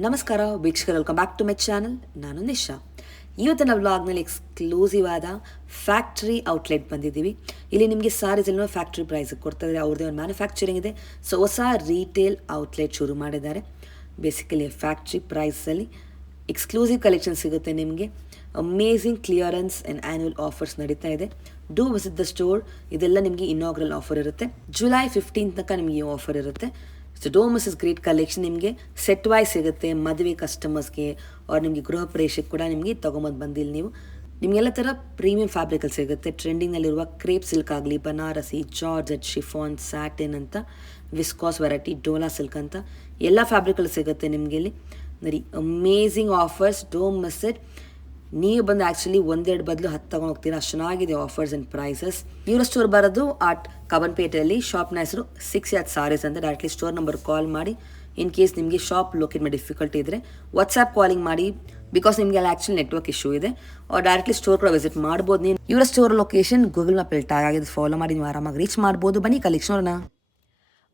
ನಮಸ್ಕಾರ ವೀಕ್ಷಕರು, welcome back to my channel. ನಾನು ನಿಶಾ. ಇವತ್ತಿನ ವ್ಲಾಗ್ನಲ್ಲಿ ಎಕ್ಸ್ಕ್ಲೂಸಿವ್ ಆದ ಫ್ಯಾಕ್ಟ್ರಿ ಔಟ್ಲೆಟ್ ಬಂದಿದ್ದೀವಿ. ಇಲ್ಲಿ ನಿಮಗೆ ಸಾರೀಸ್ ಎಲ್ಲ ಫ್ಯಾಕ್ಟ್ರಿ ಪ್ರೈಸ್ ಕೊಡ್ತಾ ಇದ್ದಾರೆ. ಅವ್ರದ್ದೇ ಒಂದು ಮ್ಯಾನುಫ್ಯಾಕ್ಚರಿಂಗ್ ಇದೆ. ಸೊ ಹೊಸ ರೀಟೇಲ್ ಔಟ್ಲೆಟ್ ಶುರು ಮಾಡಿದ್ದಾರೆ. ಬೇಸಿಕಲಿ ಫ್ಯಾಕ್ಟ್ರಿ ಪ್ರೈಸಲ್ಲಿ ಎಕ್ಸ್ಕ್ಲೂಸಿವ್ ಕಲೆಕ್ಷನ್ ಸಿಗುತ್ತೆ ನಿಮಗೆ. Amazing clearance and annual offers ನಡೀತಾ ಇದೆ. Do visit the store. ಇದೆಲ್ಲ ನಿಮಗೆ ಇನಾಗ್ರಲ್ ಆಫರ್ ಇರುತ್ತೆ. ಜುಲೈ 15 ತನಕ ನಿಮಗೆ ಈ ಆಫರ್ ಇರುತ್ತೆ. So do miss is great collection. ನಿಮಗೆ ಸೆಟ್ ವೈಸ್ ಸಿಗುತ್ತೆ. ಮದುವೆ ಕಸ್ಟಮರ್ಸ್ಗೆ ಅವ್ರು ನಿಮಗೆ ಗೃಹ ಪ್ರವೇಶಕ್ಕೆ ಕೂಡ ನಿಮಗೆ ತೊಗೊಂಬಂದು ಬಂದಿಲ್ಲ ನೀವು. ನಿಮಗೆಲ್ಲ ಥರ ಪ್ರೀಮಿಯಂ ಫ್ಯಾಬ್ರಿಕಲ್ಲಿ ಸಿಗುತ್ತೆ. ಟ್ರೆಂಡಿಂಗ್ನಲ್ಲಿರುವ ಕ್ರೇಪ್ ಸಿಲ್ಕ್ ಆಗಲಿ, ಬನಾರಸಿ, ಜಾರ್ಜೆಟ್, ಶಿಫಾನ್, ಸ್ಯಾಟಿನ್ ಅಂತ, ವಿಸ್ಕಾಸ್ ವೆರೈಟಿ, ಡೋಲಾ ಸಿಲ್ಕ್ ಅಂತ ಎಲ್ಲ ಫ್ಯಾಬ್ರಿಕಲ್ಲಿ ಸಿಗುತ್ತೆ ನಿಮಗೆ ಇಲ್ಲಿ. ನೋಡಿ, amazing offers. Do miss it. ನೀವು ಬಂದು ಆ್ಯಕ್ಚುಲಿ ಒಂದೆರಡು ಬದಲು 10 ತಗೊಂಡು ಹೋಗ್ತೀರಾ. ಅಷ್ಟು ಚೆನ್ನಾಗಿದೆ ಆಫರ್ಸ್ ಆ್ಯಂಡ್ ಪ್ರೈಸಸ್. ಇವರ ಸ್ಟೋರ್ ಬರೋದು ಆಟ್ ಕಬನ್ಪೇಟೆಯಲ್ಲಿ. ಶಾಪ್ನ ಹೆಸರು 6 ಯಾತ್ ಸಾರೀಸ್ ಅಂತ. ಡೈರೆಕ್ಟ್ಲಿ ಸ್ಟೋರ್ ನಂಬರ್ ಕಾಲ್ ಮಾಡಿ. ಇನ್ ಕೇಸ್ ನಿಮಗೆ ಶಾಪ್ ಲೊಕೇಟ್ ಮಾಡಿ ಡಿಫಿಕಲ್ಟಿ ಇದ್ದರೆ ವಾಟ್ಸ್ಆ್ಯಪ್ ಕಾಲಿಂಗ್ ಮಾಡಿ. ಬಿಕಾಸ್ ನಿಮಗೆಲ್ಲ ಆ್ಯಕ್ಚುಲಿ ನೆಟ್ವರ್ಕ್ ಇಶ್ಯೂ ಇದೆ. ಅವ್ರು ಡೈರೆಕ್ಟ್ಲಿ ಸ್ಟೋರ್ ಕೂಡ ವಿಸಿಟ್ ಮಾಡ್ಬೋದು. ನೀವು ಇವರ ಸ್ಟೋರ್ ಲೊಕೇಶನ್ ಗೂಗಲ್ ಮ್ಯಾಪಲ್ಲಿ ಟ್ಯಾಗ್ ಆಗಿದೆ. ಫಾಲೋ ಮಾಡಿ ನೀವು ಆರಾಮಾಗಿ ರೀಚ್ ಮಾಡ್ಬೋದು. ಬನ್ನಿ ಕಲೆಕ್ಷನ್ ನೋಡೋಣ.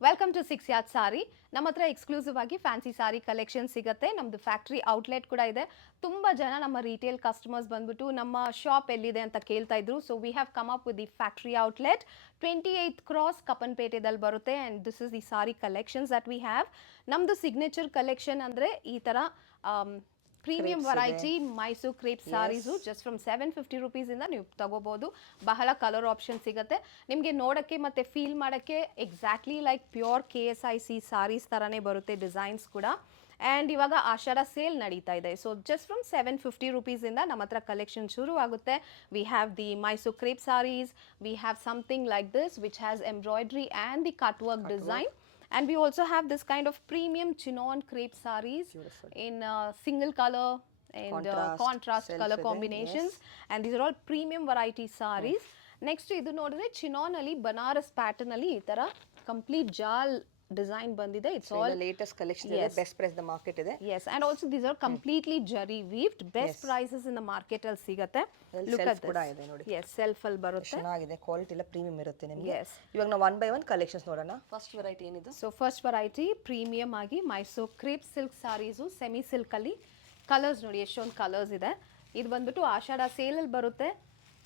ವೆಲ್ಕಮ್ ಟು 6 ಯಾತ್ ಸಾರಿ. ನಮ್ಮ ಹತ್ರ ಎಕ್ಸ್ಕ್ಲೂಸಿವ್ ಆಗಿ ಫ್ಯಾನ್ಸಿ ಸಾರಿ ಕಲೆಕ್ಷನ್ ಸಿಗುತ್ತೆ. ನಮ್ಮದು ಫ್ಯಾಕ್ಟ್ರಿ ಔಟ್ಲೆಟ್ ಕೂಡ ಇದೆ. ತುಂಬ ಜನ ನಮ್ಮ ರಿಟೇಲ್ ಕಸ್ಟಮರ್ಸ್ ಬಂದ್ಬಿಟ್ಟು ನಮ್ಮ ಶಾಪ್ ಎಲ್ಲಿದೆ ಅಂತ ಕೇಳ್ತಾ ಇದ್ರು. So we have come up with the factory outlet 28th cross ಕಪ್ಪನ್ಪೇಟೆದಲ್ಲಿ ಬರುತ್ತೆ. And this is the sari collections that we have. ನಮ್ಮದು ಸಿಗ್ನೇಚರ್ ಕಲೆಕ್ಷನ್ ಅಂದರೆ ಈ ಥರ premium variety Mysore crepe saris just from 750 ರುಪೀಸಿಂದ ನೀವು ತಗೋಬೋದು. ಬಹಳ ಕಲರ್ ಆಪ್ಷನ್ ಸಿಗುತ್ತೆ ನಿಮಗೆ. ನೋಡೋಕ್ಕೆ ಮತ್ತು ಫೀಲ್ ಮಾಡೋಕ್ಕೆ exactly like pure KSIC saris ಥರನೇ ಬರುತ್ತೆ ಡಿಸೈನ್ಸ್ ಕೂಡ. ಆ್ಯಂಡ್ ಇವಾಗ ಆಷಾಢ ಸೇಲ್ ನಡೀತಾ ಇದೆ. ಸೊ ಜಸ್ಟ್ ಫ್ರಮ್ 750 ರುಪೀಸಿಂದ ನಮ್ಮ ಹತ್ರ ಕಲೆಕ್ಷನ್ ಶುರು ಆಗುತ್ತೆ. We have the Mysuru crepe saris. We have something like this which has embroidery and the cut work design. And we also have this kind of premium chinon crepe sarees. Beautiful. In single color and contrast color combinations. Yes. And these are all premium variety sarees. Next idu nodidre chinon alli banaras pattern alli ee tara complete jal design ಬಂದಿದೆ. It's all latest collection ಇದೆ. Best praise the market ಇದೆ. yes and also these are completely jari weaved. best prices in the market ಅಲ್ಲಿ ಸಿಗುತ್ತೆ. look at ಕೂಡ ಇದೆ ನೋಡಿ. yes self ಅಲ್ಲಿ ಬರುತ್ತೆ. ಚೆನ್ನಾಗಿದೆ. ಕ್ವಾಲಿಟಿ ಎಲ್ಲ ಪ್ರೀಮಿಯಂ ಇರುತ್ತೆ ನಿಮಗೆ. ಇವಾಗ ನಾವು ಒನ್ ಬೈ ಒನ್ ಕಲೆಕ್ಷನ್ಸ್ ನೋಡೋಣ. ಫಸ್ಟ್ ವೆರೈಟಿ ಏನಿದೆ? ಸೊ ಫಸ್ಟ್ ವೆರೈಟಿ ಪ್ರೀಮಿಯಂ ಆಗಿ ಮೈಸೂರು ಕ್ರೇಪ್ ಸಿಲ್ಕ್ ಸಾರೀಸು ಸೆಮಿ ಸಿಲ್ಕ್ ಅಲ್ಲಿ. ಕಲರ್ಸ್ ನೋಡಿ ಎಷ್ಟೊಂದು ಕಲರ್ಸ್ ಇದೆ. ಇದು ಬಂದ್ಬಿಟ್ಟು ಆಷಾಢ ಸೇಲಲ್ಲಿ ಬರುತ್ತೆ.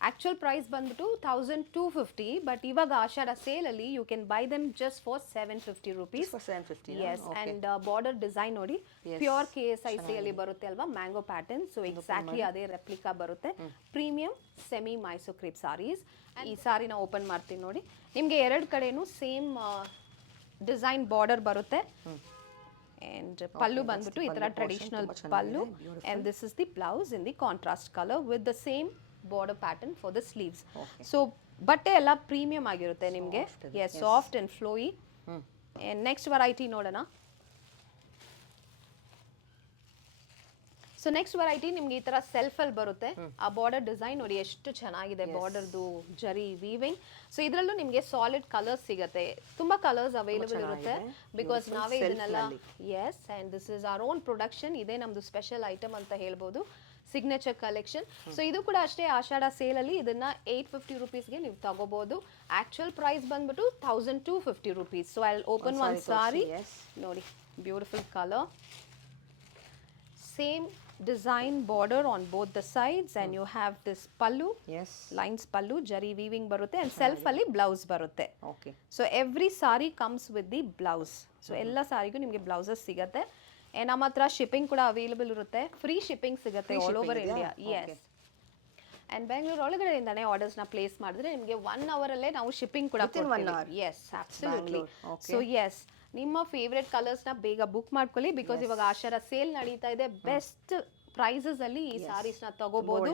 ಆಕ್ಚುಯಲ್ ಪ್ರೈಸ್ ಬಂದ್ಬಿಟ್ಟು 1250, ಬಟ್ ಇವಾಗ ಆಷಾಢ ಸೇಲಲ್ಲಿ you can buy them just for 750 rupees. Yes and border design ನೋಡಿ ಪ್ಯೂರ್ KSIC ಅಲ್ಲಿ ಬರುತ್ತೆ ಅಲ್ವಾ, ಮ್ಯಾಂಗೋ ಪ್ಯಾಟರ್ನ್. ಸೊ ಎಕ್ಸಾಕ್ಟ್ಲಿ ಅದೇ ರೆಪ್ಲಿಕಾ ಬರುತ್ತೆ. Premium semi Mysore crepe saris. ಈ ಸಾರಿನ ಓಪನ್ ಮಾಡ್ತೀನಿ ನೋಡಿ. ನಿಮಗೆ ಎರಡು ಕಡೆನೂ ಸೇಮ್ ಡಿಸೈನ್ ಬಾರ್ಡರ್ ಬರುತ್ತೆ. And pallu ಬಂದ್ಬಿಟ್ಟು ಈ ತರ traditional pallu. And this is the blouse in the contrast color with the same border pattern for the sleeves. So ಬಟ್ಟೆ ಎಲ್ಲ ಪ್ರೀಮಿಯಂ ಆಗಿರುತ್ತೆ ನಿಮಗೆ. yes soft and flowy. and next variety ನೋಡೋಣ. So next variety ನಿಮ್ಗೆ ಈ ತರ ಸೆಲ್ಫ್ ಅಲ್ಲಿ ಬರುತ್ತೆ. ಆ ಬಾರ್ಡರ್ ಡಿಸೈನ್ ನೋಡಿ ಎಷ್ಟು ಚೆನ್ನಾಗಿದೆ. ಬಾರ್ಡರ್ದು ಜರಿ ವೀವಿಂಗ್. ಸೊ ಇದರಲ್ಲೂ ನಿಮಗೆ ಸಾಲಿಡ್ ಕಲರ್ಸ್ ಸಿಗುತ್ತೆ. ತುಂಬಾ ಕಲರ್ಸ್ ಅವೈಲೇಬಲ್ ಇರುತ್ತೆ ಬಿಕಾಸ್ ನಾವೇ ಇದನ್ನೆಲ್ಲ yes and this is our own production. ಇದೇ ನಮ್ದು ಸ್ಪೆಷಲ್ ಐಟಮ್ ಅಂತ ಹೇಳ್ಬೋದು. Signature collection. ಸೊ ಇದು ಕೂಡ ಅಷ್ಟೇ ಆಷಾಢ ಸೇಲ್ ಅಲ್ಲಿ ಇದನ್ನ 850 ರುಪೀಸ್ಗೆ ನೀವು ತಗೋಬಹುದು. ಆಕ್ಚುಯಲ್ ಪ್ರೈಸ್ ಬಂದ್ಬಿಟ್ಟು 1250 rupees. So I will open one sari. ನೋಡಿ beautiful colour, same design border on both the sides and you have this pallu. lines pallu jari weaving barutte and self alli blouse barutte. so every saree comes with the blouse. so ella sarigu nimge blouses sigatte. and ನಮ್ಮ ಹತ್ರ shipping ಕೂಡ available ಇರುತ್ತೆ. Free shipping ಸಿಗುತ್ತೆ all over India. Yes and Bengaluru ಒಳಗಡೆಯಿಂದಾನೆ orders ನ place ಮಾಡಿದ್ರೆ ನಿಮಗೆ 1 hour ಅಲ್ಲೇ ನಾವು ಶಿಪ್ಪಿಂಗ್ ಕೂಡ ಕೊಡ್ತೀವಿ. Yes absolutely. ಸೊ ಎಸ್ ನಿಮ್ಮ ಫೇವ್ರೆಟ್ ಕಲರ್ಸ್ ನ ಬೇಗ ಬುಕ್ ಮಾಡ್ಕೊಳ್ಳಿ ಬಿಕಾಸ್ ಇವಾಗ ಆಷಾಢ ಸೇಲ್ ನಡೀತಾ ಇದೆ. ಬೆಸ್ಟ್ ಪ್ರೈಸಸ್ ಅಲ್ಲಿ ಈ ಸಾರೀಸ್ ನ ತಗೋಬಹುದು.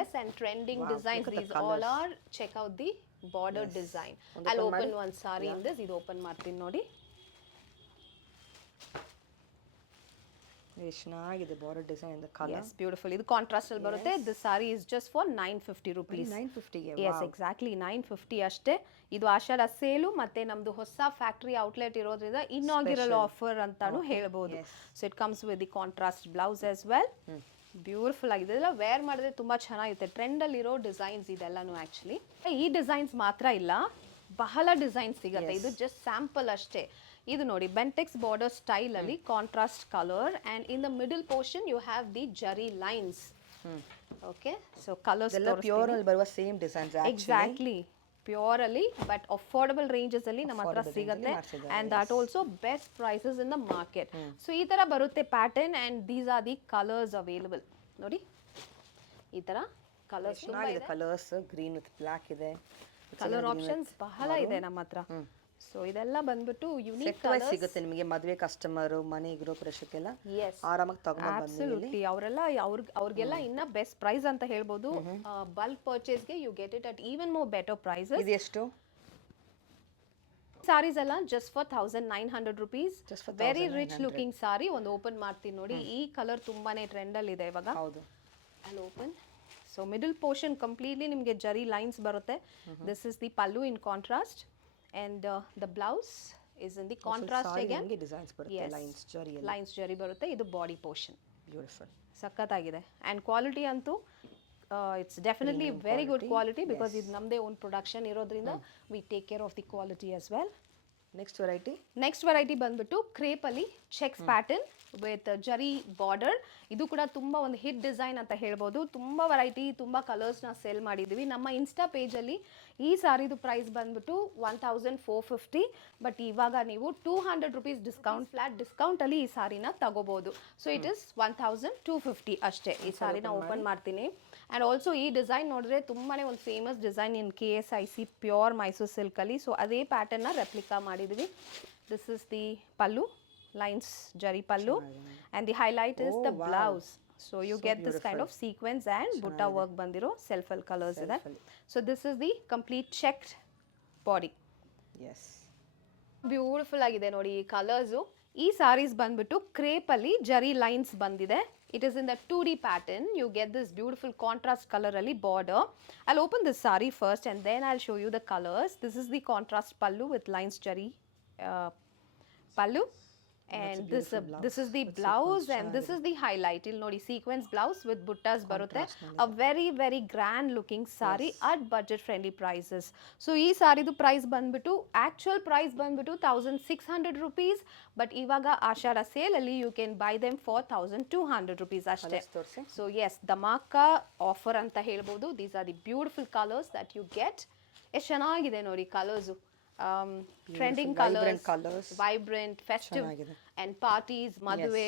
Yes and trending designs these all are. Check out the border design. I will open one sari in this. ಇದು ಓಪನ್ ಮಾಡ್ತೀನಿ ನೋಡಿ. ಚೆನ್ನಾಗಿದೆ ಬಾರ್ಡರ್ ಡಿಸೈನ್ ಇಂದ ಕಲರ್. yes beautiful. ಇದು ಕಾಂಟ್ರಾಸ್ಟ್ ಅಲ್ಲಿ ಬರುತ್ತೆ. this saree is just for 950 rupees. 950 ಗೆ yes exactly 950 ಅಷ್ಟೇ. ಇದು ಆಷಾಢ ಸೇಲು ಮತ್ತೆ ನಮ್ದು ಹೊಸ ಫ್ಯಾಕ್ಟರಿ ಔಟ್ಲೆಟ್ ಇರೋದ್ರಿಂದ ಇನಾಗ್ಯುರಲ್ ಆಫರ್ ಅಂತಾನು ಹೇಳ್ಬೋದು. So it comes with the contrast blouse as well. Beautiful ಆಗಿದೆ. ಇದೆಲ್ಲ ವೇರ್ ಮಾಡಿದ್ರೆ ತುಂಬಾ ಚೆನ್ನಾಗಿರುತ್ತೆ. ಟ್ರೆಂಡ್ ಅಲ್ಲಿ ಇರೋ ಡಿಸೈನ್ಸ್ ಇದೆಲ್ಲಾನು. ಆಕ್ಚುಲಿ ಈ ಡಿಸೈನ್ಸ್ ಮಾತ್ರ ಇಲ್ಲ, ಬಹಳ ಡಿಸೈನ್ ಸಿಗುತ್ತೆ. ಇದು ಜಸ್ಟ್ ಸ್ಯಾಂಪಲ್ ಅಷ್ಟೇ. ಇದು ನೋಡಿ ಬೆಂಟೆಕ್ಸ್ ಬಾರ್ಡರ್ ಸ್ಟೈಲ್ ಅಲ್ಲಿ contrast colour and in the middle portion you have the zari lines. Okay, so colours ಎಲ್ಲ ಪ್ಯೂರ್ ಅಲ್ಲಿ ಬರುವ ಸೇಮ್ ಡಿಸೈನ್ಸ್ ಎಕ್ಸಾಕ್ಟ್ಲಿ ಪ್ಯೂರ್ ಅಲ್ಲಿ ಬಟ್ ಅಫೋರ್ಡಬಲ್ ರೇಂಜಸ್ ಅಲ್ಲಿ ನಮ್ಮ ಹತ್ರ ಸಿಗುತ್ತೆ and that also best prices in the market. So ಈ ತರ ಬರುತ್ತೆ pattern and these are the colours available. ನೋಡಿ ಈ ತರ ಕಲರ್ಸ್ ಚೆನ್ನಾಗಿದೆ. ಕಲರ್ಸ್ ಗ್ರೀನ್ ವಿತ್ ಬ್ಲಾಕ್ ಇದೆ. ಕಲರ್ ಆಪ್ಷನ್ಸ್ ಬಹಳ ಇದೆ ನಮ್ಮ ಹತ್ರ. ಸೊ ಇದೆಲ್ಲ ಬಂದ್ಬಿಟ್ಟು ಯುನೀಕ್ ಸೆಟ್ ವೈಸ್ ಸಿಗುತ್ತೆ ನಿಮಗೆ. ಮದುವೆ ಕಸ್ಟಮರ್ ಮನೆ ಗೃಹ ಪ್ರವೇಶಕ್ಕೆಲ್ಲ ಆರಾಮಾಗಿ ತಗೊಂಡು ಅಬ್ಸಲ್ಯೂಟ್ಲಿ ಅವರೆಲ್ಲ ಅವ್ರಿಗೆಲ್ಲ ಇನ್ನ ಬೆಸ್ಟ್ ಪ್ರೈಸ್ ಅಂತ ಹೇಳ್ಬೋದು. ಬಲ್ಕ್ ಪರ್ಚೇಸ್ಗೆ you get it at even more better prices. ಇದು ಎಷ್ಟು? ಸಾರೀಸ್ ಎಲ್ಲ just for 1900 rupees. Very rich looking sari. ಒಂದು ಓಪನ್ ಮಾಡ್ತೀನಿ ನೋಡಿ. ಈ ಕಲರ್ ತುಂಬಾನೇ ಟ್ರೆಂಡ್ ಅಲ್ಲಿ ಇದೆ ಇವಾಗ. ಹೌದು, ಅಲ್ಲಿ open. So middle portion completely ನಿಮಗೆ ಜರಿ ಲೈನ್ಸ್ ಬರುತ್ತೆ. This is the pallu in contrast and the blouse is in the contrast again. Designs ಬರುತ್ತೆ, ಲೈನ್ಸ್ ಜರಿ ಎಲ್ಲ. ಲೈನ್ಸ್ ಜರಿ ಬರುತ್ತೆ. ಇದು ಬಾಡಿ ಪೋರ್ಷನ್. ಬ್ಯೂಟಿಫುಲ್, ಸಖತ್ತಾಗಿದೆ. ಅಂಡ್ ಕ್ವಾಲಿಟಿ ಅಂತೂ it's definitely very good quality because ಇದು ನಮ್ಮದೇ ಓನ್ ಪ್ರೊಡಕ್ಷನ್ ಇರೋದ್ರಿಂದ we take care of the quality as well. Next variety. Next variety ಬಂದ್ಬಿಟ್ಟು ಕ್ರೇಪ್ ಅಲ್ಲಿ ಚೆಕ್ಸ್ ಪ್ಯಾಟರ್ನ್ ವಿತ್ ಜರಿ ಬಾರ್ಡರ್. ಇದು ಕೂಡ ತುಂಬಾ ಒಂದು ಹಿಟ್ ಡಿಸೈನ್ ಅಂತ ಹೇಳ್ಬೋದು. ತುಂಬಾ ವೆರೈಟಿ, ತುಂಬಾ ಕಲರ್ಸ್ನ ಸೇಲ್ ಮಾಡಿದ್ದೀವಿ. ನಮ್ಮ ಇನ್ಸ್ಟಾ ಪೇಜಲ್ಲಿ ಈ ಸಾರಿದು ಪ್ರೈಸ್ ಬಂದ್ಬಿಟ್ಟು 1450. ಬಟ್ ಇವಾಗ ನೀವು 200 ರುಪೀಸ್ ಡಿಸ್ಕೌಂಟ್, ಫ್ಲಾಟ್ ಡಿಸ್ಕೌಂಟಲ್ಲಿ ಈ ಸಾರಿನ ತಗೋಬೋದು. ಸೊ ಇಟ್ ಇಸ್ 1250 ಅಷ್ಟೇ. ಈ ಸಾರಿನ ಓಪನ್ ಮಾಡ್ತೀನಿ. ಆ್ಯಂಡ್ ಆಲ್ಸೋ ಈ ಡಿಸೈನ್ ನೋಡಿದ್ರೆ ತುಂಬಾ ಒಂದು famous design in KSIC pure Mysore ಸಿಲ್ಕಲ್ಲಿ. ಸೊ ಅದೇ ಪ್ಯಾಟರ್ನ ರೆಪ್ಲಿಕಾ ಮಾಡಿದ್ದೀವಿ. This is the pallu, lines zari pallu, and the highlight is the blouse. So you get this kind of sequence and butta work ಬಂದಿರೋ ಸೆಲ್ಫಲ್ ಕಲರ್ಸ್ ಇದೆ. So this is the complete checked body. Yes, beautiful ಆಗಿದೆ ನೋಡಿ ಈ colours. ಈ ಸಾರೀಸ್ ಬಂದ್ಬಿಟ್ಟು crepe ಅಲ್ಲಿ ಜರಿ ಲೈನ್ಸ್ ಬಂದಿದೆ. It is in the 2D pattern. You get this beautiful contrast color ali border. I'll open this saree first and then I'll show you the colors. This is the contrast pallu with lines jari pallu. And this is the blouse and this is the highlight. You'll nodi sequence blouse with buttas barutte. A very very grand looking saree at budget friendly prices. So ee saree du price banbitu actual price banbitu 1600 rupees, but ivaga ashada sale alli you can buy them for 1200 rupees ashte. So yes, dhamaka offer anta helbodu. These are the beautiful colors that you get. ಎಷ್ಟು ಚೆನ್ನಾಗಿದೆ ನೋಡಿ colours. Trending colours, vibrant, festive and parties, ಮದುವೆ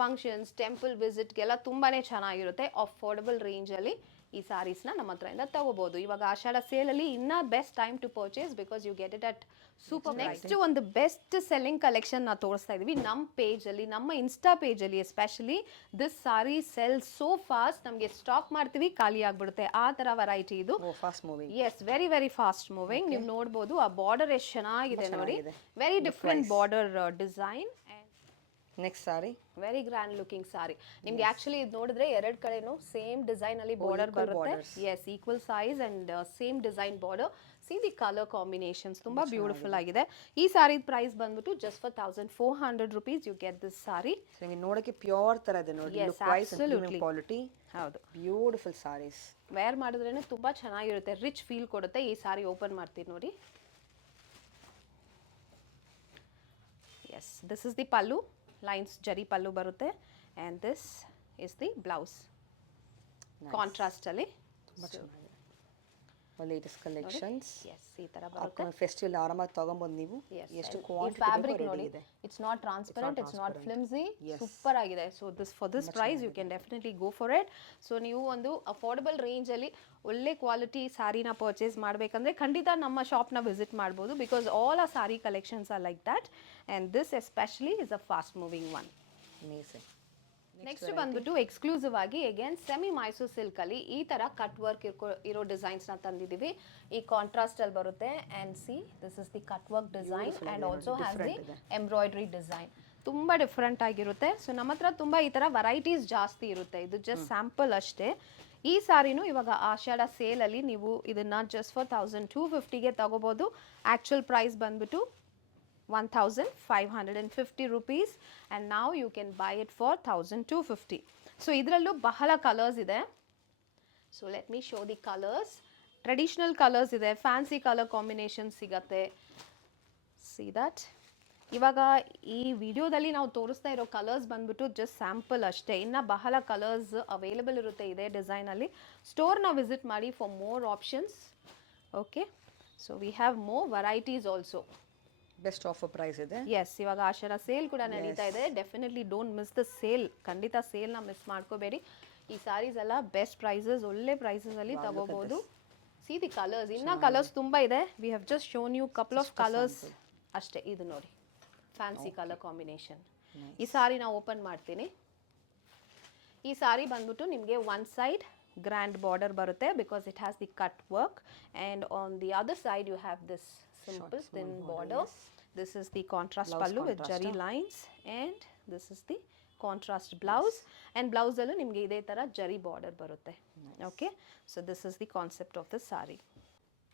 functions, temple ವಿಸಿಟ್ಗೆಲ್ಲ ತುಂಬಾನೇ ಚೆನ್ನಾಗಿರುತ್ತೆ. Affordable ರೇಂಜಲ್ಲಿ ಈ ಸಾರೀಸ್ನ ನಮ್ಮ ಹತ್ರದಿಂದ ತಗೋಬಹುದು. ಇವಾಗ ಆಷಾಢ ಸೇಲಲ್ಲಿ ಇನ್ನ best time to purchase because you get it at super. Next ಒಂದು ಬೆಸ್ಟ್ ಸೆಲ್ಲಿಂಗ್ ಕಲೆಕ್ಷನ್ ನಾವು ತೋರಿಸ್ತಾ ಇದೀವಿ ನಮ್ಮ ಪೇಜಲ್ಲಿ, ನಮ್ಮ ಇನ್ಸ್ಟಾ ಪೇಜಲ್ಲಿ. Especially this sari sell so fast. ನಮಗೆ ಸ್ಟಾಕ್ ಮಾಡ್ತೀವಿ, ಖಾಲಿ ಆಗ್ಬಿಡುತ್ತೆ, ಆ ತರ ವೆರೈಟಿ ಇದು. Fast moving. Yes, very very fast moving. ನೀವು ನೋಡ್ಬೋದು ಆ ಬಾರ್ಡರ್ ಎಷ್ಟು ಚೆನ್ನಾಗಿದೆ ನೋಡಿ. Very different border design. Next sari very grand looking sari. ನಿಮ್ಗೆ ಆಕ್ಚುಲಿ ಇದು ನೋಡಿದ್ರೆ ಎರಡು ಕಡೆನೂ ಸೇಮ್ ಡಿಸೈನ್ ಅಲ್ಲಿ ಬಾರ್ಡರ್ ಬರುತ್ತೆ. Yes, equal size and same design border. See the colour combinations ತುಂಬಾ ಬ್ಯೂಟಿಫುಲ್ ಆಗಿದೆ. ಈ ಸಾರಿ ಪ್ರೈಸ್ ಬಂದ್ಬಿಟ್ಟು just for 1400 rupees you get this sari. ನಿಮಗೆ ನೋಡಕ್ಕೆ ಪ್ಯೂರ್ ತರ ಇದೆ ನೋಡಿ. Look wise and quality. ಹೌದು, ಬ್ಯೂಟಿಫುಲ್ ಸಾರೀಸ್. ವೇರ್ ಮಾಡಿದ್ರೇನೆ ತುಂಬಾ ಚೆನ್ನಾಗಿರುತ್ತೆ, ರಿಚ್ ಫೀಲ್ ಕೊಡುತ್ತೆ. ಈ ಸಾರಿ ಓಪನ್ ಮಾಡ್ತೀನಿ ನೋಡಿ. Yes, this is the pallu, lines zari pallu ಬರುತ್ತೆ. And this is the blouse contrast ಅಲ್ಲಿ. Latest collections. ಎಸ್, ಈ ತರ ಬರುತ್ತೆ. ಫೆಸ್ಟಿವಲ್ ಆರಾಮಾಗಿ ತಗೊಂಡ್ಬಂದು ನೀವು ಎಷ್ಟು ಕ್ವಾಂಟಿಟಿ ಫ್ಯಾಬ್ರಿಕ್ ನೋಡಿ, it's not transparent, it's not flimsy, super ಆಗಿದೆ. So this for this price you can definitely go for it. So ನೀವು ಒಂದು ಅಫೋರ್ಡಬಲ್ ರೇಂಜ್ ಅಲ್ಲಿ ಒಳ್ಳೆ ಕ್ವಾಲಿಟಿ ಸಾರಿನ ಪರ್ಚೇಸ್ ಮಾಡಬೇಕಂದ್ರೆ ಖಂಡಿತ ನಮ್ಮ ಶಾಪ್ನ ವಿಸಿಟ್ ಮಾಡ್ಬೋದು because all are sorry collections are like that. And this especially is a fast moving one. Amazing. Next ಬಂದ್ಬಿಟ್ಟು ಎಕ್ಸ್ಕ್ಲೂಸಿವ್ ಆಗಿ ಅಗೇನ್ ಸೆಮಿ ಮೈಸೂರು ಸಿಲ್ಕ್ ಅಲ್ಲಿ ಈ ತರ ಕಟ್ ವರ್ಕ್ ಇರೋ ಡಿಸೈನ್ಸ್ ನ ತಂದಿದೀವಿ. ಈ ಕಾಂಟ್ರಾಸ್ಟ್ ಅಲ್ಲಿ ಬರುತ್ತೆ. And C, this is the cut work design and also has the embroidery design. ತುಂಬಾ ಡಿಫ್ರೆಂಟ್ ಆಗಿರುತ್ತೆ. ಸೊ ನಮ್ಮ ಹತ್ರ ತುಂಬಾ ಈ ತರ ವೆರೈಟೀಸ್ ಜಾಸ್ತಿ ಇರುತ್ತೆ. ಇದು ಜಸ್ಟ್ ಸ್ಯಾಂಪಲ್ ಅಷ್ಟೇ. ಈ ಸಾರಿನೂ ಇವಾಗ ಆಷಾಢ ಸೇಲ್ ಅಲ್ಲಿ ನೀವು ಇದನ್ನ ಜಸ್ಟ್ ಫಾರ್ 1250ಗೆ ತಗೋಬಹುದು. ಆಕ್ಚುಯಲ್ ಪ್ರೈಸ್ ಬಂದ್ಬಿಟ್ಟು 1550 rupees and now you can buy it for 1250. So ಇದರಲ್ಲೂ ಬಹಳ ಕಲರ್ಸ್ ಇದೆ. So let me show the colours. Traditional colours ಇದೆ, ಫ್ಯಾನ್ಸಿ ಕಲರ್ ಕಾಂಬಿನೇಷನ್ ಸಿಗತ್ತೆ. ಸಿ ದಟ್ ಇವಾಗ ಈ ವಿಡಿಯೋದಲ್ಲಿ ನಾವು ತೋರಿಸ್ತಾ ಇರೋ ಕಲರ್ಸ್ ಬಂದ್ಬಿಟ್ಟು ಜಸ್ಟ್ ಸ್ಯಾಂಪಲ್ ಅಷ್ಟೇ. ಇನ್ನು ಬಹಳ ಕಲರ್ಸ್ ಅವೈಲೇಬಲ್ ಇರುತ್ತೆ ಇದೇ ಡಿಸೈನಲ್ಲಿ. ಸ್ಟೋರ್ನ ವಿಸಿಟ್ ಮಾಡಿ for more options. Okay, so we have more varieties also. Best offer price ಇದೆ. ಎಸ್, ಇವಾಗ ಆಷಾಢ ಸೇಲ್ ಕೂಡ ನಡೀತಾ ಇದೆ. Definitely don't miss the sale. ಖಂಡಿತ ಸೇಲ್ನ ಮಿಸ್ ಮಾಡ್ಕೋಬೇಡಿ. ಈ ಸ್ಯಾರೀಸ್ ಎಲ್ಲ ಬೆಸ್ಟ್ ಪ್ರೈಸಸ್, ಒಳ್ಳೆ ಪ್ರೈಸಸಲ್ಲಿ ತಗೋಬಹುದು. ಸಿ ದಿ ಕಲರ್ಸ್, ಇನ್ನ ಕಲರ್ಸ್ ತುಂಬ ಇದೆ. We have just shown you couple of colours ಅಷ್ಟೇ. ಇದು ನೋಡಿ, ಫ್ಯಾನ್ಸಿ ಕಲರ್ ಕಾಂಬಿನೇಷನ್. ಈ ಸಾರಿ ನಾವು ಓಪನ್ ಮಾಡ್ತೀನಿ. ಈ ಸಾರಿ ಬಂದ್ಬಿಟ್ಟು ನಿಮಗೆ ಒನ್ ಸೈಡ್ ಗ್ರ್ಯಾಂಡ್ ಬಾರ್ಡರ್ ಬರುತ್ತೆ because it has the cut work, and on the other side you have this simple thin border. This is the contrast pallu with jari lines, and this is the contrast blouse, and blouse allu nimge ide tara jari border barutte. Okay, so this is the concept of the saree.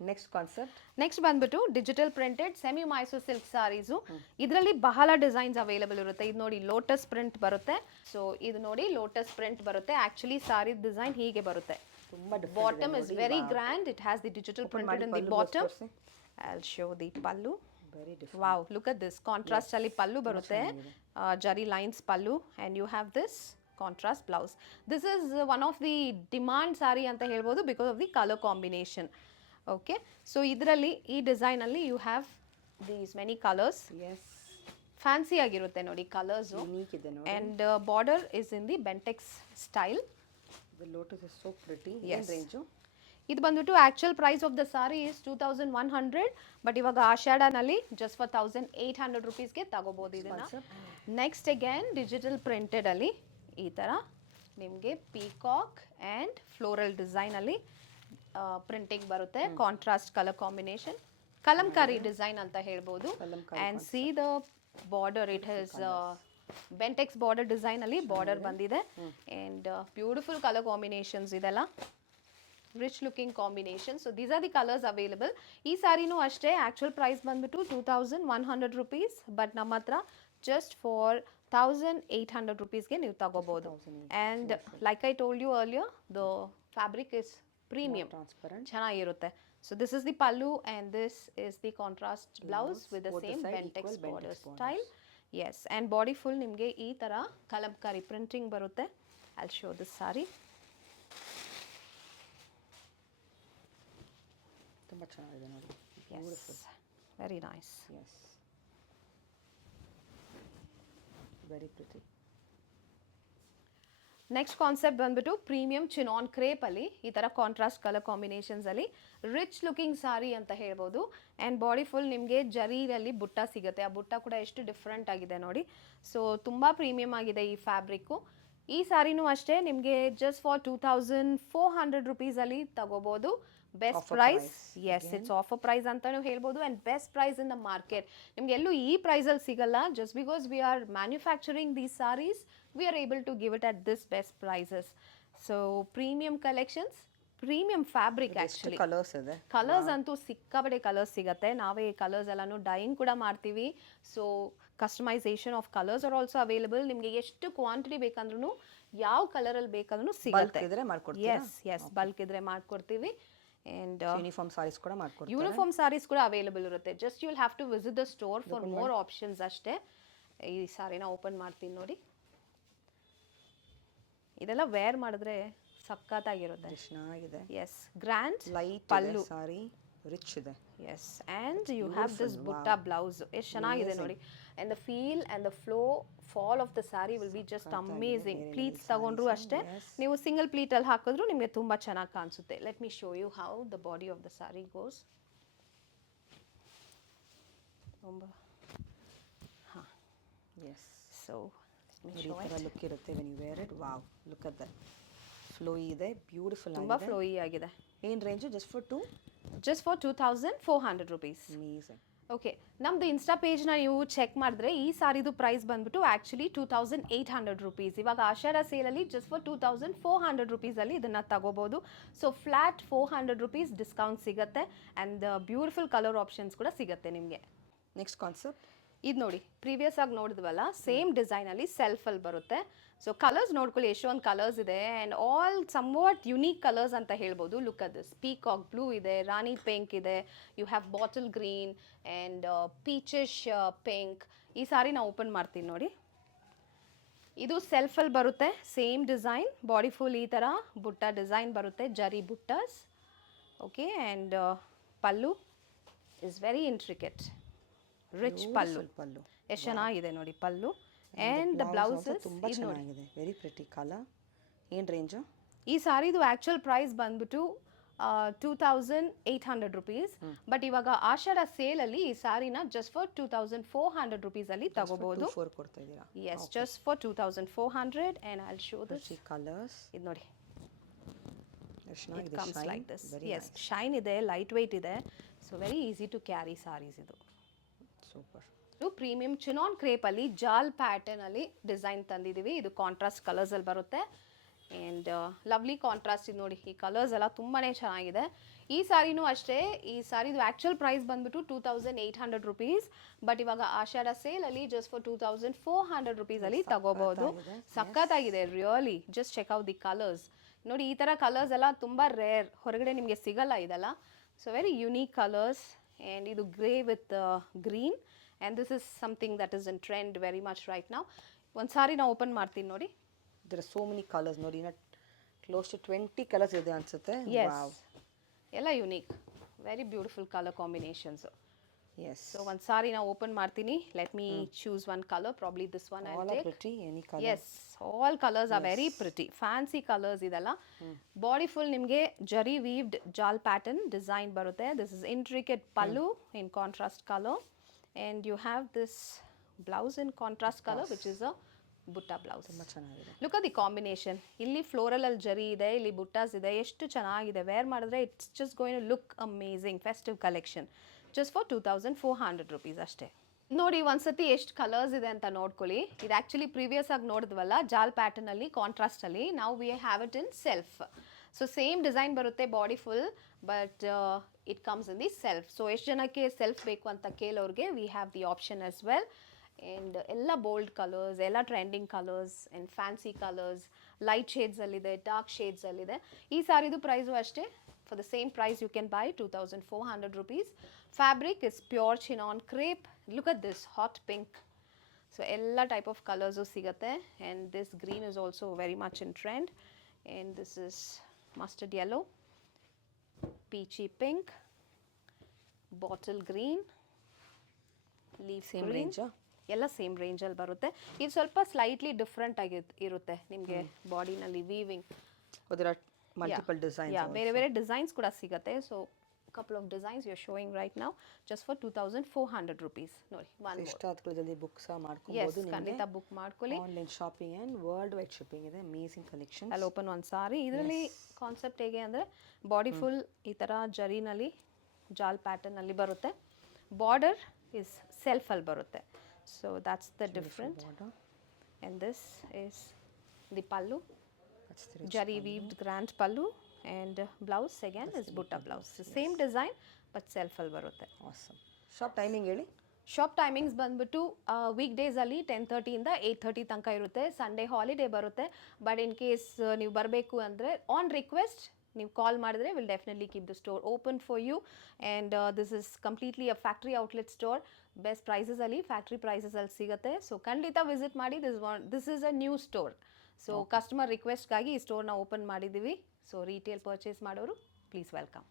Next concept. Next ಬಂದ್ಬಿಟ್ಟು digital printed semi Mysore silk saris. ಇದರಲ್ಲಿ ಬಹಳ designs available ಇರುತ್ತೆ. ಇದು ನೋಡಿ lotus print ಬರುತ್ತೆ. So ಇದು ನೋಡಿ lotus print ಬರುತ್ತೆ. ಆಕ್ಚುಲಿ ಸಾರಿ ಡಿಸೈನ್ ಹೀಗೆ ಬರುತ್ತೆ. Bottom is very grand. It has the digital printed in the bottom. I'll show the pallu. Very different. Wow, look at this. Contrast ali pallu barutte. Jari lines pallu, and you have this contrast blouse. This is one of the demand saree anta helbodu because of the color combination. Okay, so idralli ee design alli you have these many colors. Yes. Fancy ಆಗಿರುತ್ತೆ ನೋಡಿ colours. Unique ಇದೆ ನೋಡಿ. And border is in the Bentex style. The lotus is so pretty. Yes. ಏನು range? ಇದು ಬಂದ್ಬಿಟ್ಟು actual price of the sari is 2100, but ಇವಾಗ ಆಷಾಢನಲ್ಲಿ just for 1800 ರುಪೀಸ್ಗೆ ತಗೋಬೋದು ಇದನ್ನು. ನೆಕ್ಸ್ಟ್ ಅಗೇನ್ ಡಿಜಿಟಲ್ ಪ್ರಿಂಟೆಡಲ್ಲಿ ಈ ಥರ ನಿಮಗೆ ಪೀಕಾಕ್ ಆ್ಯಂಡ್ ಫ್ಲೋರಲ್ ಡಿಸೈನಲ್ಲಿ ಪ್ರಿಂಟಿಂಗ್ ಬರುತ್ತೆ. Contrast colour combination, Kalamkari design ಅಂತ ಹೇಳ್ಬೋದು. And see the border, it has Bentex border ಡಿಸೈನಲ್ಲಿ ಬಾರ್ಡರ್ ಬಂದಿದೆ. ಆ್ಯಂಡ್ ಬ್ಯೂಟಿಫುಲ್ ಕಲರ್ ಕಾಂಬಿನೇಷನ್ಸ್ ಇದೆಲ್ಲ. Rich looking combination. So these are the colours available. ಈ ಸಾರಿನೂ ಅಷ್ಟೇ ಆ್ಯಕ್ಚುಯಲ್ ಪ್ರೈಸ್ ಬಂದ್ಬಿಟ್ಟು 2100 ರುಪೀಸ್, ಬಟ್ ನಮ್ಮ ಹತ್ರ ಜಸ್ಟ್ ಫಾರ್ 1800 ರುಪೀಸ್ಗೆ ನೀವು ತಗೋಬೋದು. And like I told you earlier, the fabric is premium, ಚೆನ್ನಾಗಿರುತ್ತೆ. So this is the pallu, and this is the contrast blouse with the same Bentex border style. Yes, and body full ನಿಮಗೆ ಈ ಥರ Kalamkari printing ಬರುತ್ತೆ. I show this sari. ತುಂಬ ಚೆನ್ನಾಗಿದೆ ನೋಡಿ. Yes, very nice. Yes, very pretty. Next concept ಬಂದ್ಬಿಟ್ಟು premium chinon crepe ಅಲ್ಲಿ ಈ ಥರ ಕಾಂಟ್ರಾಸ್ಟ್ ಕಲರ್ ಕಾಂಬಿನೇಷನ್ಸ್ ಅಲ್ಲಿ ರಿಚ್ ಲುಕಿಂಗ್ ಸಾರಿ ಅಂತ ಹೇಳ್ಬೋದು. ಆ್ಯಂಡ್ ಬಾಡಿ ಫುಲ್ ನಿಮಗೆ ಜರೀರಲ್ಲಿ ಬುಟ್ಟ ಸಿಗುತ್ತೆ. ಆ ಬುಟ್ಟ ಕೂಡ ಎಷ್ಟು ಡಿಫ್ರೆಂಟ್ ಆಗಿದೆ ನೋಡಿ. ಸೊ ತುಂಬ ಪ್ರೀಮಿಯಂ ಆಗಿದೆ ಈ ಫ್ಯಾಬ್ರಿಕ್ಕು. ಈ ಸಾರಿನೂ ಅಷ್ಟೇ ನಿಮಗೆ ಜಸ್ಟ್ ಫಾರ್ 2400 ರುಪೀಸಲ್ಲಿ ತಗೋಬೋದು. Best price, yes, it's offer price ಅಂತಲೂ ಹೇಳ್ಬೋದು. And best price in the market. ನಿಮ್ಗೆ ಎಲ್ಲೂ ಈ ಪ್ರೈಸಲ್ಲಿ ಸಿಗಲ್ಲ. Just because we are manufacturing these saris, we are able to give it at this best prices. So premium collections, premium fabric. Actually colours ಇದೆ. Colours ಅಂತೂ ಸಿಕ್ಕಾಪಟ್ಟೆ ಕಲರ್ಸ್ ಸಿಗುತ್ತೆ. ನಾವೇ ಕಲರ್ಸ್ ಎಲ್ಲನೂ ಡೈಯಿಂಗ್ ಕೂಡ ಮಾಡ್ತೀವಿ. So customisation of colours are also available. ನಿಮಗೆ ಎಷ್ಟು ಕ್ವಾಂಟಿಟಿ ಬೇಕಂದ್ರೂ, ಯಾವ ಕಲರಲ್ಲಿ ಬೇಕಂದ್ರೂ ಸಿಗುತ್ತೆ. ಎಸ್ ಎಸ್, ಬಲ್ಕ್ ಇದ್ರೆ ಮಾಡ್ಕೊಡ್ತೀವಿ. ಆ್ಯಂಡ್ ಯೂನಿಫಾರ್ಮ್ ಸಾರೀಸ್ ಕೂಡ ಮಾಡ್ಕೊಡ್ತೀವಿ. ಯೂನಿಫಾರ್ಮ್ ಸಾರೀಸ್ ಕೂಡ ಅವೈಲೇಬಲ್ ಇರುತ್ತೆ. Just you will have to visit the store for more options ಅಷ್ಟೇ. ಈ ಸಾರಿನ ಓಪನ್ ಮಾಡ್ತೀನಿ ನೋಡಿ. ಇದೆಲ್ಲ ವೇರ್ ಮಾಡಿದ್ರೆ ಸಖತ್ತಾಗಿರುತ್ತೆ, ಚೆನ್ನಾಗಿದೆ. Yes, grand light pallu sari, rich ಇದೆ. Yes, and you have this butta blouse. ಎಷ್ಟು ಚೆನ್ನಾಗಿದೆ ನೋಡಿ. And the feel and the flow fall of the sari will be just amazing. Pleats ತಗೊಂಡ್ರು ಅಷ್ಟೇ, ನೀವು ಸಿಂಗಲ್ ಪ್ಲೀಟಲ್ಲಿ ಹಾಕಿದ್ರು ನಿಮಗೆ ತುಂಬ ಚೆನ್ನಾಗಿ ಕಾಣಿಸುತ್ತೆ. Let me show you how the body of the sari goes. ಹಾಂ, ಎಸ್. ಸೊ ಈ ಥರ ಲುಕ್ ಇರುತ್ತೆ when you wear it. Wow, look at that. Flowy ಇದೆ, ಬ್ಯೂಟಿಫುಲ್, ತುಂಬ ಫ್ಲೋಯಿ ಆಗಿದೆ. ಏನು range? Just for 2400 rupees. Amazing. Okay, ನಮ್ಮದು ಇನ್ಸ್ಟಾ ಪೇಜ್ನ ನೀವು ಚೆಕ್ ಮಾಡಿದ್ರೆ ಈ ಸಾರಿದು ಪ್ರೈಸ್ ಬಂದ್ಬಿಟ್ಟು ಆ್ಯಕ್ಚುಲಿ 2800 ರುಪೀಸ್. ಇವಾಗ ಆಷಾಢ ಸೇಲಲ್ಲಿ ಜಸ್ಟ್ ಫಾರ್ 2400 ರುಪೀಸಲ್ಲಿ ಇದನ್ನು ತಗೋಬೋದು. ಸೊ ಫ್ಲ್ಯಾಟ್ 400 ರುಪೀಸ್ ಡಿಸ್ಕೌಂಟ್ ಸಿಗುತ್ತೆ. ಆ್ಯಂಡ್ ಬ್ಯೂಟಿಫುಲ್ ಕಲರ್ ಆಪ್ಷನ್ಸ್ ಕೂಡ ಸಿಗುತ್ತೆ ನಿಮಗೆ. ನೆಕ್ಸ್ಟ್ ಕಾನ್ಸೆಪ್ಟ್ ಇದು ನೋಡಿ, ಪ್ರೀವಿಯಸ್ ಆಗಿ ನೋಡಿದ್ವಲ್ಲ, ಸೇಮ್ ಡಿಸೈನಲ್ಲಿ ಸೆಲ್ಫಲ್ಲಿ ಬರುತ್ತೆ. ಸೊ ಕಲರ್ಸ್ ನೋಡ್ಕೊಳ್ಳಿ, ಎಷ್ಟೊಂದು ಕಲರ್ಸ್ ಇದೆ. And all somewhat unique colours ಅಂತ ಹೇಳ್ಬೋದು. Look at this. Peacock blue ಇದೆ, ರಾಣಿ ಪಿಂಕ್ ಇದೆ, you have bottle green and peachish pink. ಈ ಸಾರಿ ನಾವು ಓಪನ್ ಮಾಡ್ತೀನಿ ನೋಡಿ. ಇದು ಸೆಲ್ಫಲ್ಲಿ ಬರುತ್ತೆ, ಸೇಮ್ ಡಿಸೈನ್, ಬಾಡಿ ಫುಲ್ ಈ ಥರ ಬುಟ್ಟ ಡಿಸೈನ್ ಬರುತ್ತೆ, zari buttas. Okay, and pallu is very intricate, rich pallu. Pallu ಎಷ್ಟು ಚೆನ್ನಾಗಿದೆ ನೋಡಿ ಪಲ್ಲು. ಆ್ಯಂಡ್ ದ ಬ್ಲೌಸ್ ತುಂಬ ಚೆನ್ನಾಗಿದೆ, ವೆರಿ ಪ್ರಿಟಿ ಕಲರ್. ಏನು ರೇಂಜು? ಈ ಸಾರಿದು ಆ್ಯಕ್ಚುಯಲ್ ಪ್ರೈಸ್ ಬಂದ್ಬಿಟ್ಟು 2,800 ರುಪೀಸ್. ಬಟ್ ಇವಾಗ ಆಷಾಢ ಸೇಲಲ್ಲಿ ಈ ಸಾರಿನ ಜಸ್ಟ್ ಫಾರ್ 2,400 ರುಪೀಸಲ್ಲಿ ತಗೋಬಹುದು. 4 ಕೊಡ್ತಾ ಇದ್ದೀರಾ? Yes, just for 2,400. And I will show this. Colours ಇದು ನೋಡಿ, ಎಷ್ಟು it comes like this. Very yes, shine ಇದೆ, ಲೈಟ್ ವೆಯ್ಟ್ ಇದೆ, so very easy to carry saris ಇದು. ಸೂಪರ್. ಇದು ಪ್ರೀಮಿಯಂ ಚಿನಾನ್ ಕ್ರೇಪಲ್ಲಿ ಜಾಲ್ ಪ್ಯಾಟರ್ನಲ್ಲಿ ಡಿಸೈನ್ ತಂದಿದ್ದೀವಿ. ಇದು ಕಾಂಟ್ರಾಸ್ಟ್ ಕಲರ್ಸಲ್ಲಿ ಬರುತ್ತೆ. ಆ್ಯಂಡ್ ಲವ್ಲಿ ಕಾಂಟ್ರಾಸ್ಟ್ ಇದು ನೋಡಿ, ಈ ಕಲರ್ಸ್ ಎಲ್ಲ ತುಂಬಾ ಚೆನ್ನಾಗಿದೆ. ಈ ಸಾರಿನೂ ಅಷ್ಟೇ, ಈ ಸಾರಿದು ಆ್ಯಕ್ಚುಯಲ್ ಪ್ರೈಸ್ ಬಂದ್ಬಿಟ್ಟು 2,800 ರುಪೀಸ್. ಬಟ್ ಇವಾಗ ಆಷಾಢ ಸೇಲಲ್ಲಿ ಜಸ್ಟ್ ಫಾರ್ 2,400 ರುಪೀಸಲ್ಲಿ ತಗೋಬಹುದು. ಸಖತ್ತಾಗಿದೆ really. Just check out the colours ನೋಡಿ. ಈ ಥರ ಕಲರ್ಸ್ ಎಲ್ಲ ತುಂಬ ರೇರ್, ಹೊರಗಡೆ ನಿಮಗೆ ಸಿಗಲ್ಲ ಇದೆಲ್ಲ. So very unique colours. And ಇದು grey with green, and this is something that is in trend very much right ನಾವು. ಒಂದು ಸಾರಿ ನಾವು ಓಪನ್ ಮಾಡ್ತೀನಿ ನೋಡಿ. ಇದರ ಸೋ ಮೆನಿ ಕಲರ್ಸ್ ನೋಡಿ, ಕ್ಲೋಸ್ ಟು 20 ಕಲರ್ಸ್ ಇದೆ ಅನ್ಸುತ್ತೆ. ಎಸ್, ಎಲ್ಲ unique, very beautiful colour combinations. Yes. So ಒಂದು ಸಾರಿ ನಾವು ಓಪನ್ ಮಾಡ್ತೀನಿ. Let me choose one colour, probably this one I all will or take. Pretty, any colour. Yes, all colours are very pretty, fancy colours ಇದೆಲ್ಲ. Body full ನಿಮಗೆ zari weaved jaal pattern design ಬರುತ್ತೆ. This is intricate pallu in contrast colour, and you have this blouse in contrast colour which is a butta blouse. ತುಂಬ ಚೆನ್ನಾಗಿದೆ. Look at the combination. ಇಲ್ಲಿ ಫ್ಲೋರಲಲ್ಲಿ ಜರಿ ಇದೆ, ಇಲ್ಲಿ ಬುಟ್ಟಾಸ್ ಇದೆ, ಎಷ್ಟು ಚೆನ್ನಾಗಿದೆ. ವೇರ್ ಮಾಡಿದ್ರೆ it's just going to look amazing. Festive collection just for 2,400 rupees ಅಷ್ಟೇ. ನೋಡಿ ಒಂದ್ಸತಿ ಎಷ್ಟು ಕಲರ್ಸ್ ಇದೆ ಅಂತ ನೋಡ್ಕೊಳ್ಳಿ. ಇದು ಆ್ಯಕ್ಚುಲಿ ಪ್ರೀವಿಯಸ್ ಆಗಿ ನೋಡಿದ್ವಲ್ಲ ಜಾಲ್ ಪ್ಯಾಟರ್ನಲ್ಲಿ ಕಾಂಟ್ರಾಸ್ಟಲ್ಲಿ, ನಾವು we have it in self. So same design ಬರುತ್ತೆ body full, but it comes in the self. So ಎಷ್ಟು ಜನಕ್ಕೆ ಸೆಲ್ಫ್ ಬೇಕು ಅಂತ ಕೇಳೋರಿಗೆ we have the option as well. And ಎಲ್ಲ ಬೋಲ್ಡ್ ಕಲರ್ಸ್, ಎಲ್ಲ trending colours and fancy colours, light ಶೇಡ್ಸಲ್ಲಿದೆ, dark ಶೇಡ್ಸಲ್ಲಿದೆ. ಈ ಸಾರಿದು ಪ್ರೈಸು ಅಷ್ಟೇ. For the same price you can buy 2,400 rupees. Fabric is pure chinon crepe. Look at this hot pink. So ella type of colors sigate, and this green is also very much in trend, and this is mustard yellow, peachy pink, bottle green, leaf same green. ರೇಂಜಾ? ಎಲ್ಲ same ರೇಂಜಲ್ಲಿ ಬರುತ್ತೆ. ಇದು ಸ್ವಲ್ಪ slightly different ಆಗಿ ಇರುತ್ತೆ ನಿಮಗೆ ಬಾಡಿನಲ್ಲಿ weaving. ಅದರ ಮಲ್ಟಿಪಲ್ ಡಿಸೈನ್ಸ್. ಬೇರೆ ಬೇರೆ ಡಿಸೈನ್ಸ್ ಕೂಡ ಸಿಗುತ್ತೆ. So couple of designs you are showing right now just for 2,400 rupees. ನೋಡಿ ಇಷ್ಟಾದ ಜಲ್ದಿ ಬುಕ್ ಸಹ ಎಸ್, ಮಾಡ್ಕೊಬೋದು. ಖಂಡಿತ ಬುಕ್ ಮಾಡ್ಕೊಳ್ಳಿ. Online shopping and world wide shipping ಇದೆ. Amazing collection. ಅಲ್ಲಿ ಓಪನ್ ಒಂದು ಸಾರಿ. ಇದರಲ್ಲಿ ಕಾನ್ಸೆಪ್ಟ್ ಹೇಗೆ ಅಂದರೆ ಬಾಡಿ ಫುಲ್ ಈ ಥರ ಜರಿನಲ್ಲಿ ಜಾಲ್ ಪ್ಯಾಟರ್ನಲ್ಲಿ ಬರುತ್ತೆ. ಬಾರ್ಡರ್ ಇಸ್ ಸೆಲ್ಫಲ್ಲಿ ಬರುತ್ತೆ. So that's the different. And this is the pallu, zari weaved grand pallu, and blouse again is butta blouse. Same design but ಸೆಲ್ಫಲ್ಲಿ ಬರುತ್ತೆ. ಆಸಮ್. ಶಾಪ್ ಟೈಮಿಂಗ್ ಹೇಳಿ. ಶಾಪ್ ಟೈಮಿಂಗ್ಸ್ ಬಂದ್ಬಿಟ್ಟು ವೀಕ್ ಡೇಸಲ್ಲಿ 10:30 8:30 ತನಕ ಇರುತ್ತೆ. ಸಂಡೇ ಹಾಲಿಡೇ ಬರುತ್ತೆ. ಬಟ್ ಇನ್ ಕೇಸ್ ನೀವು ಬರಬೇಕು ಅಂದರೆ ಆನ್ ರಿಕ್ವೆಸ್ಟ್ ನೀವು ಕಾಲ್ ಮಾಡಿದ್ರೆ will definitely keep the store open for you. And this is completely a factory outlet store. Best ಪ್ರೈಸಸಲ್ಲಿ ಫ್ಯಾಕ್ಟ್ರಿ ಪ್ರೈಸಸಲ್ಲಿ ಸಿಗುತ್ತೆ. ಸೊ ಖಂಡಿತ ವಿಸಿಟ್ ಮಾಡಿ. This is a new store. So customer ರಿಕ್ವೆಸ್ಟ್ಗಾಗಿ ಈ ಸ್ಟೋರ್ನ ಓಪನ್ ಮಾಡಿದ್ದೀವಿ. ಸೊ ರೀಟೇಲ್ ಪರ್ಚೇಸ್ ಮಾಡೋರು ಪ್ಲೀಸ್ ವೆಲ್ಕಮ್.